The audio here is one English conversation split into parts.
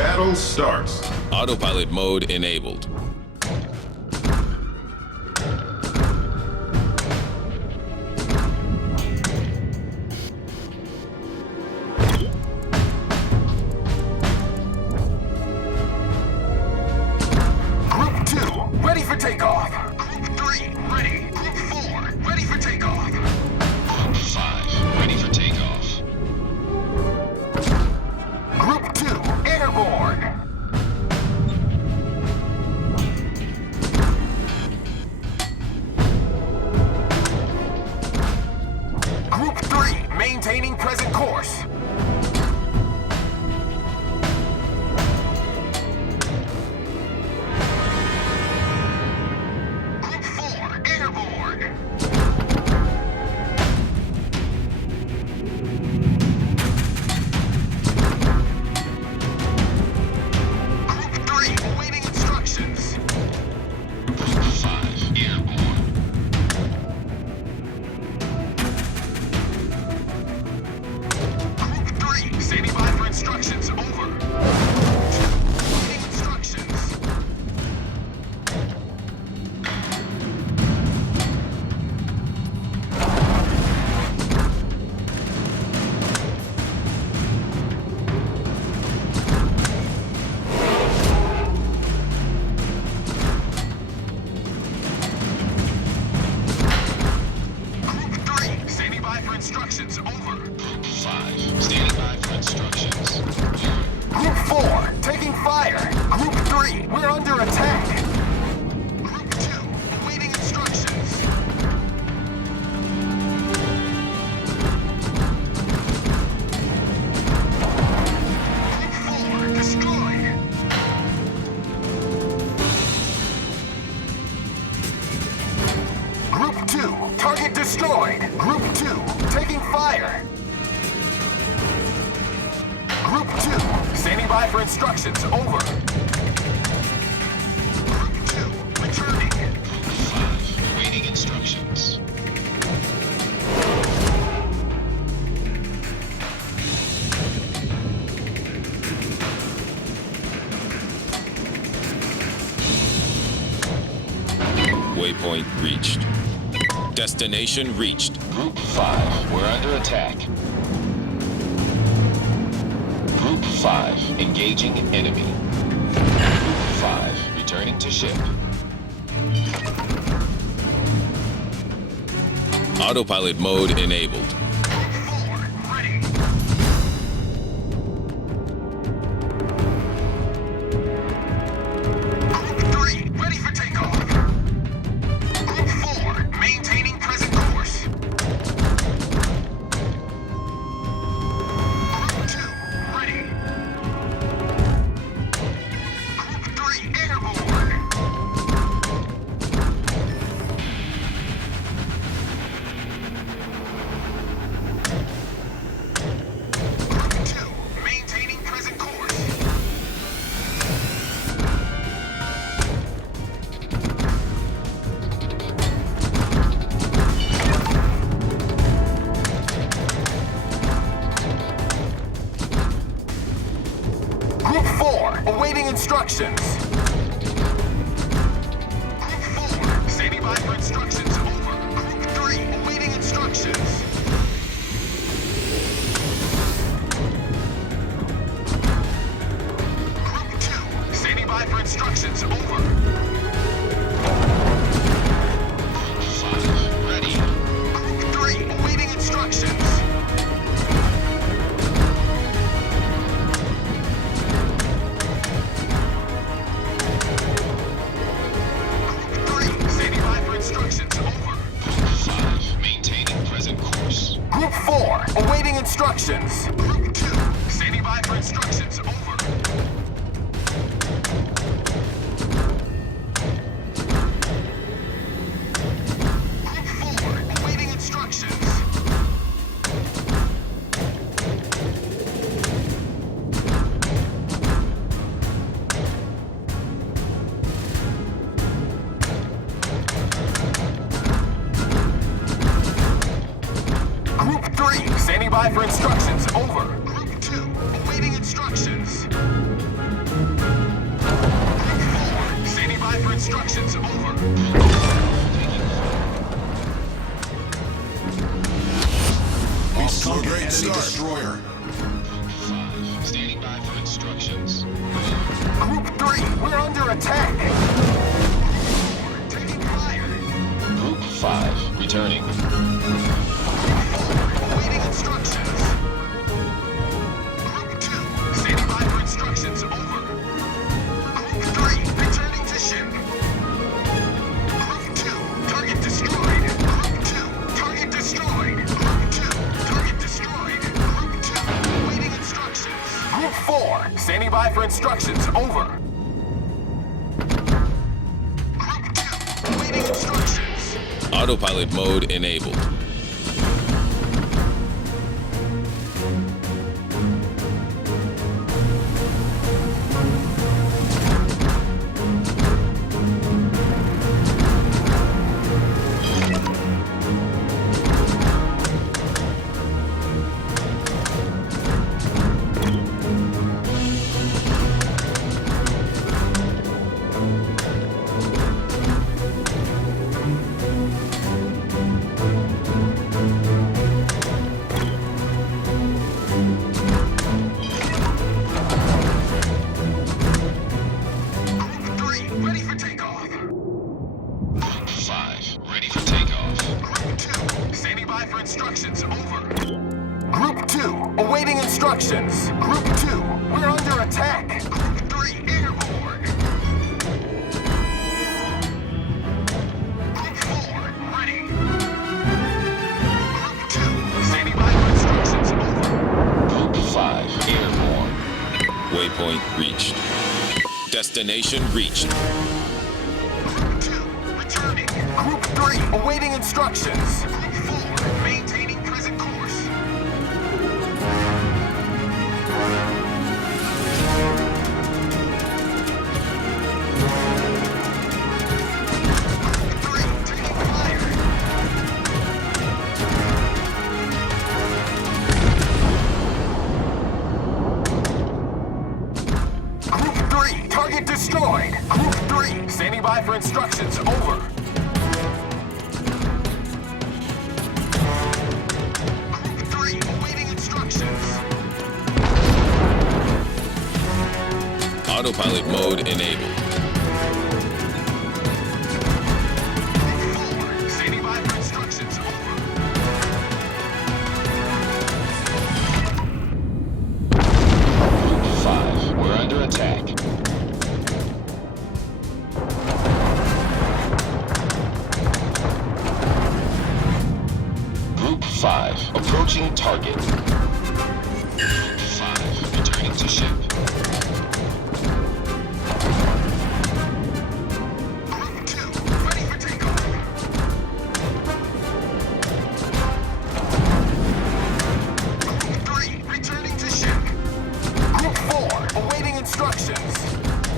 Battle starts. Autopilot mode enabled. Group 2, ready for takeoff. Group 3, ready. Group 4, ready for takeoff. Group 5, ready for takeoff. Group 2, airborne. Group 3, maintaining present course. Group 4, airborne. Group 3, awaiting instructions. Group 5, airborne. Group 3, standing by for instructions. Over. Awaiting instructions. Group 3, standing by for instructions. Over. Group 5, standing by for instructions. Group 4, taking fire. Group 3, we're under attack. Group 2, awaiting instructions. Group 4, destroyed. Group 2, target destroyed. Group 2, taking fire. Group 2, standing by for instructions. Over. Group 2, returning. Group 5, awaiting instructions. Waypoint reached. Destination reached. Group 5, we're under attack. Group 5, engaging enemy. Group 5, returning to ship. Autopilot mode enabled. Group 4, ready. Group 3, ready for takeoff. Group 4, maintaining present course. Group 2, ready. Group 3, airborne. Group 2, maintaining present course. Group 4, awaiting instructions. Group 4, standing by for instructions. Over. Group 3, awaiting instructions. Group 2, standing by for instructions. Over. Group 5, ready. Group 3, awaiting instructions. Group 3, standing by for instructions. Over. Group 5, maintaining present course. Group 4, awaiting instructions. Group 2, standing by for instructions. Over. Group 4, awaiting instructions. Group 3, standing by for instructions. Over. Group 2, awaiting instructions. instructions. Over. Off to a great Enemy start. destroyer. 5, standing by for instructions. Group 3, we're under attack. Taking fire. Group 5, returning. Awaiting instructions. Group 2, standing by for instructions. Over. Group 3, returning to ship. Group 2, target destroyed. Group 2, target destroyed. Group 2, target destroyed. Group 2, awaiting instructions. Group 4, standing by for instructions. Over. Group 2, awaiting instructions. Autopilot mode enabled. Group 3, ready for takeoff. Group 5, ready for takeoff. Group 2, standing by for instructions. Over. Group 2, awaiting instructions. Group 2, we're under attack. Group 3, airborne. Group 4, ready. Group 2, standing by for instructions. Over. Group 5, airborne. Waypoint reached. Destination reached. Group 2, returning. Group 3, awaiting instructions. Group 4, maintaining present course. Group 3, taking fire. Group 3, target destroyed. Group 3, standing by for instructions. Over. Group 3, awaiting instructions. Autopilot mode enabled. Group 4, standing by for instructions. Over. Group 5, we're under attack. Group 5, approaching target. Group 5, returning to ship. Group 2, ready for takeoff. Group 3, returning to ship. Group 4, awaiting instructions.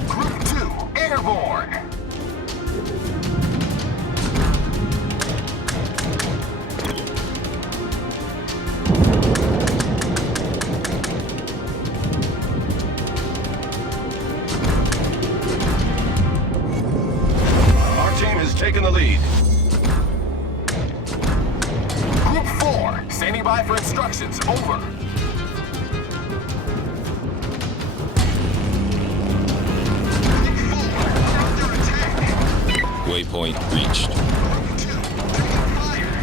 Group 2, airborne. Our team has taken the lead. Group 4, standing by for instructions. Over. Group 4, we're under attack. Waypoint reached. Group 2, taking fire.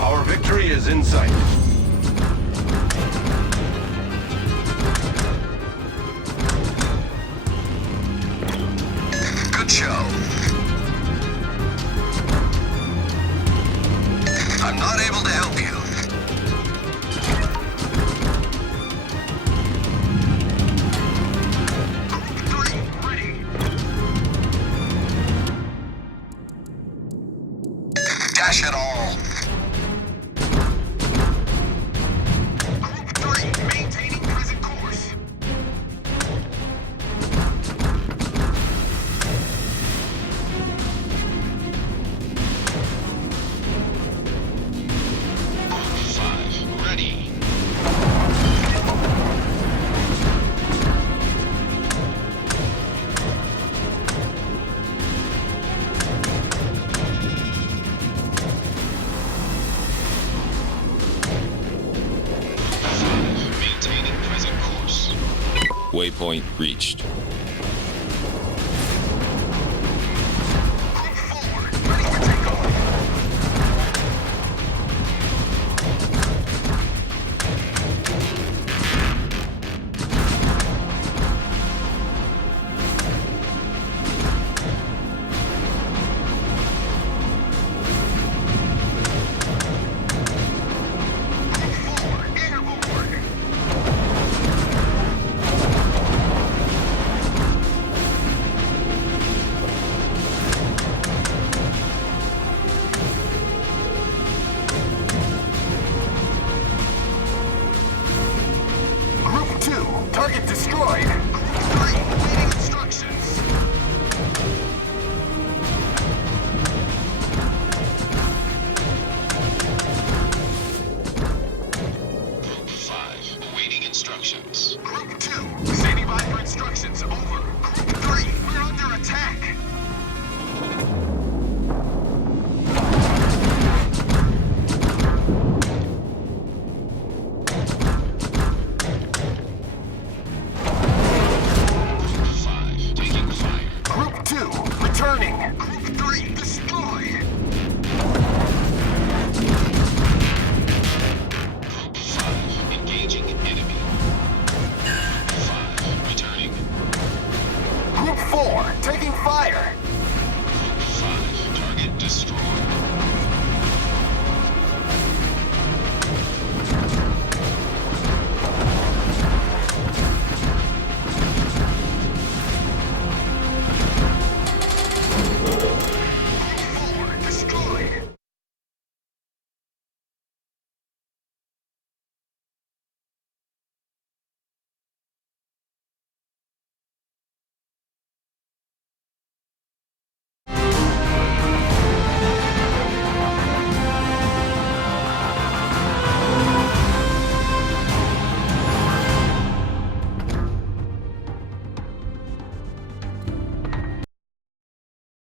Our victory is in sight. Good show. I'm not able to help you. Group 3, ready. Dash it all. Group 3, maintaining present course. Group 5, ready. Waypoint reached.